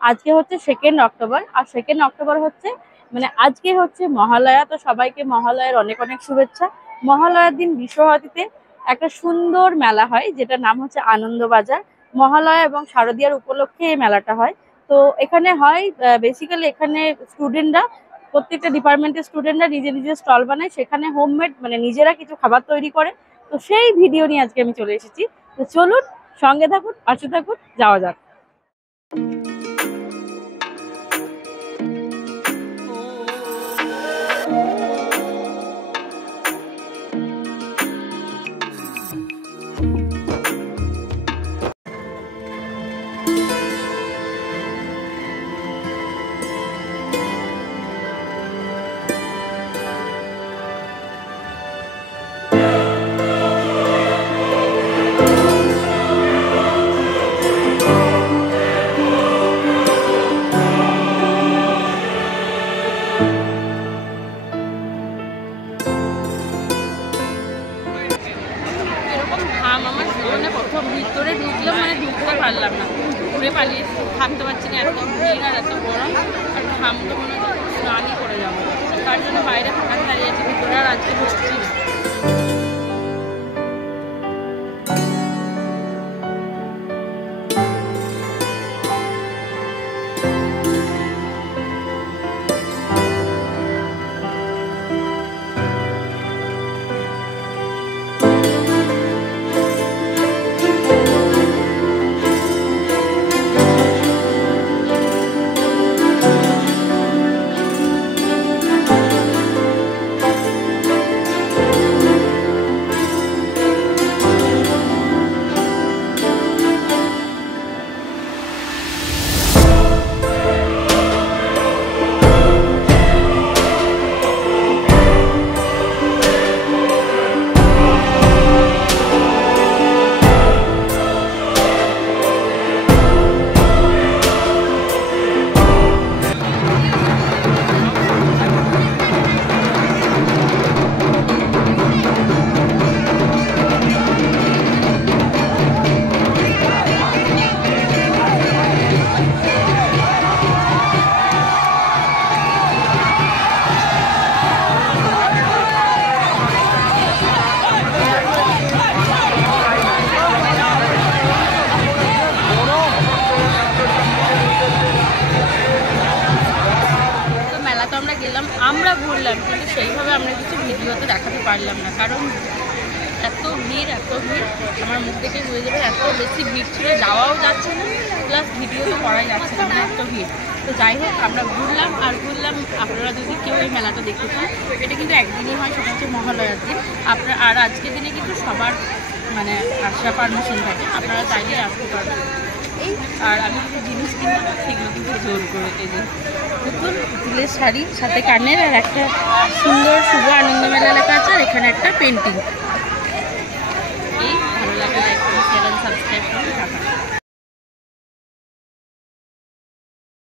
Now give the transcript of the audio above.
আজকে হচ্ছে 2nd October, আর 2nd October হচ্ছে মানে আজকে হচ্ছে মহালয়া। তো সবাইকে মহালয়ার অনেক অনেক শুভেচ্ছা। মহালয়ার দিন বিশ্বভারতীতে একটা সুন্দর মেলা হয়, যেটার নাম হচ্ছে আনন্দবাজার। মহালয়া এবং শারদীয়ার উপলক্ষে এই মেলাটা হয়। তো এখানে হয় বেসিক্যালি এখানে স্টুডেন্টরা, প্রত্যেকটা ডিপার্টমেন্টের স্টুডেন্টরা নিজে নিজে স্টল বানায়, সেখানে হোমমেড মানে নিজেরা কিছু খাবার তৈরি করে। তো সেই ভিডিও নিয়ে আজকে আমি চলে এসেছি। তো চলুন, সঙ্গে থাকুন, পাশে থাকুন, যাওয়া যাক। আমার জীবনে প্রথম ভিতরে ঢুকলাম, মানে ঢুকতে পারলাম না, ঘুরে পালিয়ে থাকতে পারছি না, এত ভিড় আর এত গরম, আর ঘাম তো মনে হচ্ছে স্নানই করে যাবো। তার জন্য বাইরে ফাঁকা দাঁড়িয়ে আছে, ভিতরে আর আজকে ঢুকছি না। আমরা ঘুরলাম, কিন্তু সেইভাবে আমরা কিছু ভিডিওতে দেখাতে পারলাম না, কারণ এত ভিড় আমার মুখ দেখে হয়ে যাবে, এত বেশি ভিড় ছিল, যাওয়াও যাচ্ছে না, প্লাস ভিডিও তো করাই যাচ্ছে না, মানে এত ভিড়। তো যাই হোক, আমরা ঘুরলাম আর ঘুরলাম। আপনারা যদি কেউ এই মেলাটা দেখতে চান, এটা কিন্তু একদিনই হয়, সেটা হচ্ছে মহালয়ার দিন। আর আজকের দিনে কিন্তু সবার মানে আসা পারমিশন থাকে, আপনারা চাইলে আসতে পারবেন। আর আমি কিছু জিনিস কিনবো, সেগুলো কিন্তু জোর করে যে পুতুল, পুতুলের শাড়ি, সাথে কানের, আর একটা সুন্দর শুভ আনন্দ মেলা লেখা আছে, আর এখানে একটা পেন্টিং। এই ভালো লাগলে লাইক করুন, শেয়ার, সাবস্ক্রাইব করুন।